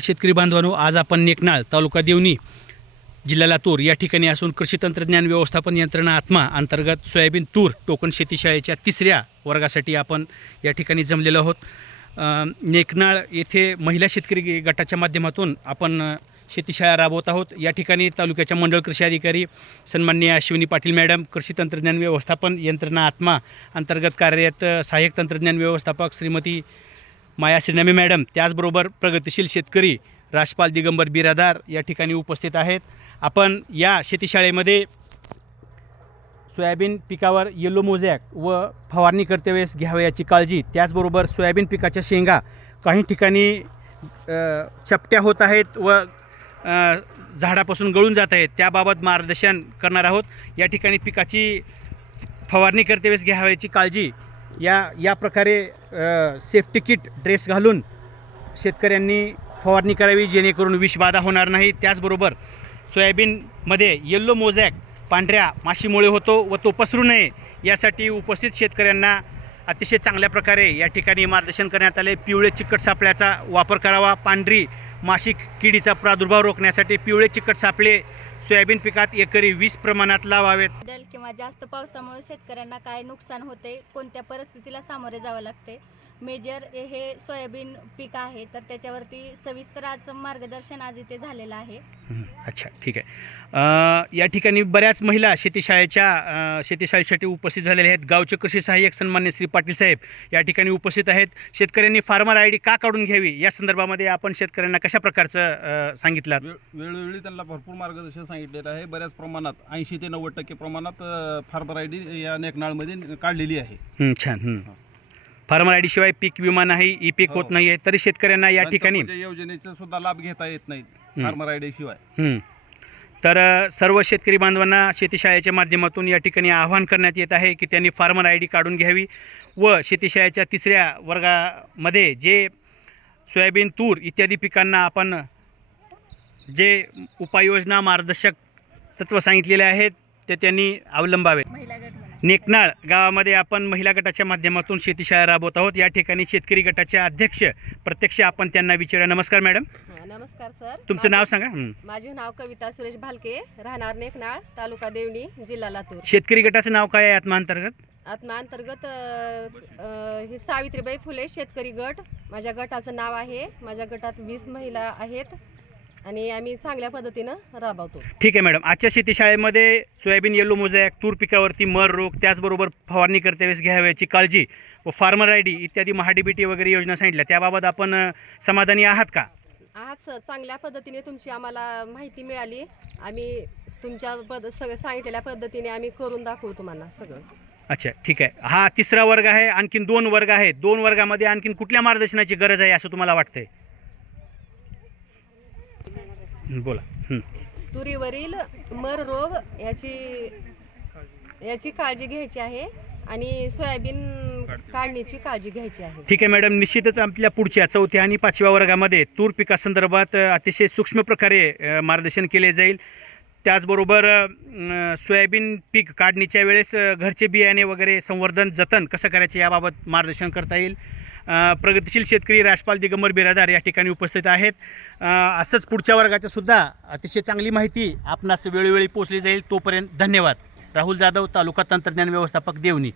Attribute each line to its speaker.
Speaker 1: शेतकरी बांधवांनो आज आपण नेकनाळ तालुका देवणी जिल्हा लातूर या ठिकाणी असून कृषी तंत्रज्ञान व्यवस्थापन यंत्रणा आत्मा अंतर्गत सोयाबीन तूर टोकन शेतीशाळेच्या तिसऱ्या वर्गासाठी आपण या ठिकाणी जमलेलो आहोत. नेकनाळ येथे महिला शेतकरी गटाच्या माध्यमातून आपण शेतीशाळा राबवत आहोत. या ठिकाणी तालुक्याच्या मंडळ कृषी अधिकारी सन्माननीय अश्विनी पाटील मॅडम कृषी तंत्रज्ञान व्यवस्थापन यंत्रणा आत्मा अंतर्गत कार्यरत सहाय्यक तंत्रज्ञान व्यवस्थापक श्रीमती माया श्रीनामे मॅडम त्याचबरोबर प्रगतिशील शेतकरी राजपाल दिगंबर बिरादार या ठिकाणी उपस्थित आहेत. आपण या शेतीशाळेमध्ये सोयाबीन पिकावर येलो मोझॅक व फवारणी करतेवेळेस घ्यावं याची काळजी. त्याचबरोबर सोयाबीन पिकाच्या शेंगा काही ठिकाणी चपट्या होत आहेत व झाडापासून गळून जात आहेत. त्याबाबत मार्गदर्शन करणार आहोत. या ठिकाणी पिकाची फवारणी करतेवेळेस घ्यावयाची काळजी या या प्रकारे सेफ्टी किट ड्रेस घालून शेतकऱ्यांनी फवारणी करावी जेणेकरून विषबाधा होणार नाही. त्याचबरोबर सोयाबीनमध्ये येल्लो मोझॅक पांढऱ्या माशीमुळे होतो व तो पसरू नये यासाठी उपस्थित शेतकऱ्यांना अतिशय चांगल्या प्रकारे या ठिकाणी मार्गदर्शन करण्यात आले. पिवळे चिकट सापळ्याचा वापर करावा. पांढरी माशी किडीचा प्रादुर्भाव रोखण्यासाठी पिवळे चिकट सापळे सोयाबीन पिकात एकरी वीस प्रमाणात लावावेत.
Speaker 2: किंवा जास्त पावसामुळे शेतकऱ्यांना काय नुकसान होते कोणत्या परिस्थितीला सामोरे जावं लागते? मेजर हे सोयाबीन पीक आहे तर त्याच्यावरती सविस्तर आज मार्गदर्शन आज इथे झालेलं आहे.
Speaker 1: हं, अच्छा ठीक आहे. या ठिकाणी बऱ्याच महिला शेतीशाळेच्या शेतीशाळेसाठी उपस्थित झालेल्या आहेत. गावचे कृषी सहाय्यक सन्मान्य श्री पाटील साहेब या ठिकाणी उपस्थित आहेत. शेतकऱ्यांनी फार्मर आय डी का काढून घ्यावी? या संदर्भामध्ये आपण शेतकऱ्यांना कशा प्रकारचं सांगितलं?
Speaker 3: वेळ वेळोवेळी त्यांना भरपूर मार्गदर्शन सांगितलेलं आहे. बऱ्याच प्रमाणात ऐंशी ते नव्वद टक्के प्रमाणात फार्मर आय डी या नेकनाळमध्ये काढलेली आहे.
Speaker 1: हं, छान. फार्मर आय डी शिवाय पीक विमा नाही ई पीक होत
Speaker 3: हो.
Speaker 1: नाही आहे तरी शेतकऱ्यांना या ठिकाणी
Speaker 3: पंतप्रधान योजनेचा सुद्धा लाभ घेता येत नाही
Speaker 1: हं.
Speaker 3: फार्मर आय डी शिवाय
Speaker 1: हं. तर अ, सर्व शेतकरी बांधवांना शेतीशाळेच्या माध्यमातून या ठिकाणी आवाहन करण्यात येत आहे की त्यांनी फार्मर आय डी काढून घ्यावी व शेतीशाळेच्या तिसऱ्या वर्गामध्ये जे सोयाबीन तूर इत्यादी पिकांना आपण जे उपाययोजना मार्गदर्शक तत्त्व सांगितलेले आहेत ते त्यांनी अवलंबावे
Speaker 2: महिला.
Speaker 1: नेकनाळ गावामध्ये आपण महिला गटाच्या माध्यमातून शेतीशाळा राबवत आहोत. या ठिकाणी शेतकरी गटाच्या अध्यक्ष प्रत्यक्ष आपण त्यांना विचारूया. नमस्कार मॅडम.
Speaker 4: नमस्कार सर.
Speaker 1: तुमचं नाव सांगा.
Speaker 4: माझे नाव कविता सुरेश भालके राहणार नेकनाळ तालुका देवणी जिल्हा लातूर.
Speaker 1: शेतकरी गटाचं नाव काय आहे आत्मा अंतर्गत
Speaker 4: आत्मा अंतर्गत अ, अ, ही सावित्रीबाई फुले शेतकरी गट. माझ्या गटाचं नाव आहे. माझ्या गटात वीस महिला आहेत. आणि आम्ही चांगल्या पद्धतीनं राबवतो.
Speaker 1: ठीक आहे मॅडम. आजच्या शेतीशाळेमध्ये सोयाबीन येलो मोझॅक तूर पिकावरती मर रोग त्याचबरोबर फवारणी करतेवेळेस घ्यावयाची काळजी व फार्मर आय डी इत्यादी महाडीबीटी वगैरे योजना सांगितल्या. त्याबाबत आपण समाधानी आहात का?
Speaker 4: आज चांगल्या पद्धतीने तुमची आम्हाला माहिती मिळाली. आम्ही तुमच्या पद सगळं सांगितलेल्या पद्धतीने आम्ही करून दाखवू तुम्हाला सगळं.
Speaker 1: अच्छा ठीक आहे. हा तिसरा वर्ग आहे आणखीन दोन वर्ग आहेत. दोन वर्गामध्ये आणखीन कुठल्या मार्गदर्शनाची गरज आहे असं तुम्हाला वाटतंय? बोला. हं.
Speaker 4: तुरीवरील मर रोग याची याची काळजी घ्यायची आहे आणि सोयाबीन काढणीची काळजी घ्यायची आहे.
Speaker 1: ठीक आहे मॅडम. निश्चितच आपल्या पुढच्या चौथ्या आणि पाचव्या वर्गामध्ये तूर पिकासंदर्भात अ, अतिशय सूक्ष्म प्रकारे अ, मार्गदर्शन केले जाईल. त्याचबरोबर अ, सोयाबीन पीक काढणीच्या वेळेस अ, घरचे बियाणे वगैरे संवर्धन जतन कसं करायचे याबाबत मार्गदर्शन करता येईल. प्रगतिशील शेतकरी राजपाल दिगंबर बिरादार या ठिकाणी उपस्थित आहेत. असंच पुढच्या वर्गाच्या सुद्धा अतिशय चांगली माहिती आपणास वेळोवेळी पोचली जाईल. तोपर्यंत धन्यवाद. राहुल जाधव तालुका तंत्रज्ञान व्यवस्थापक देवणी.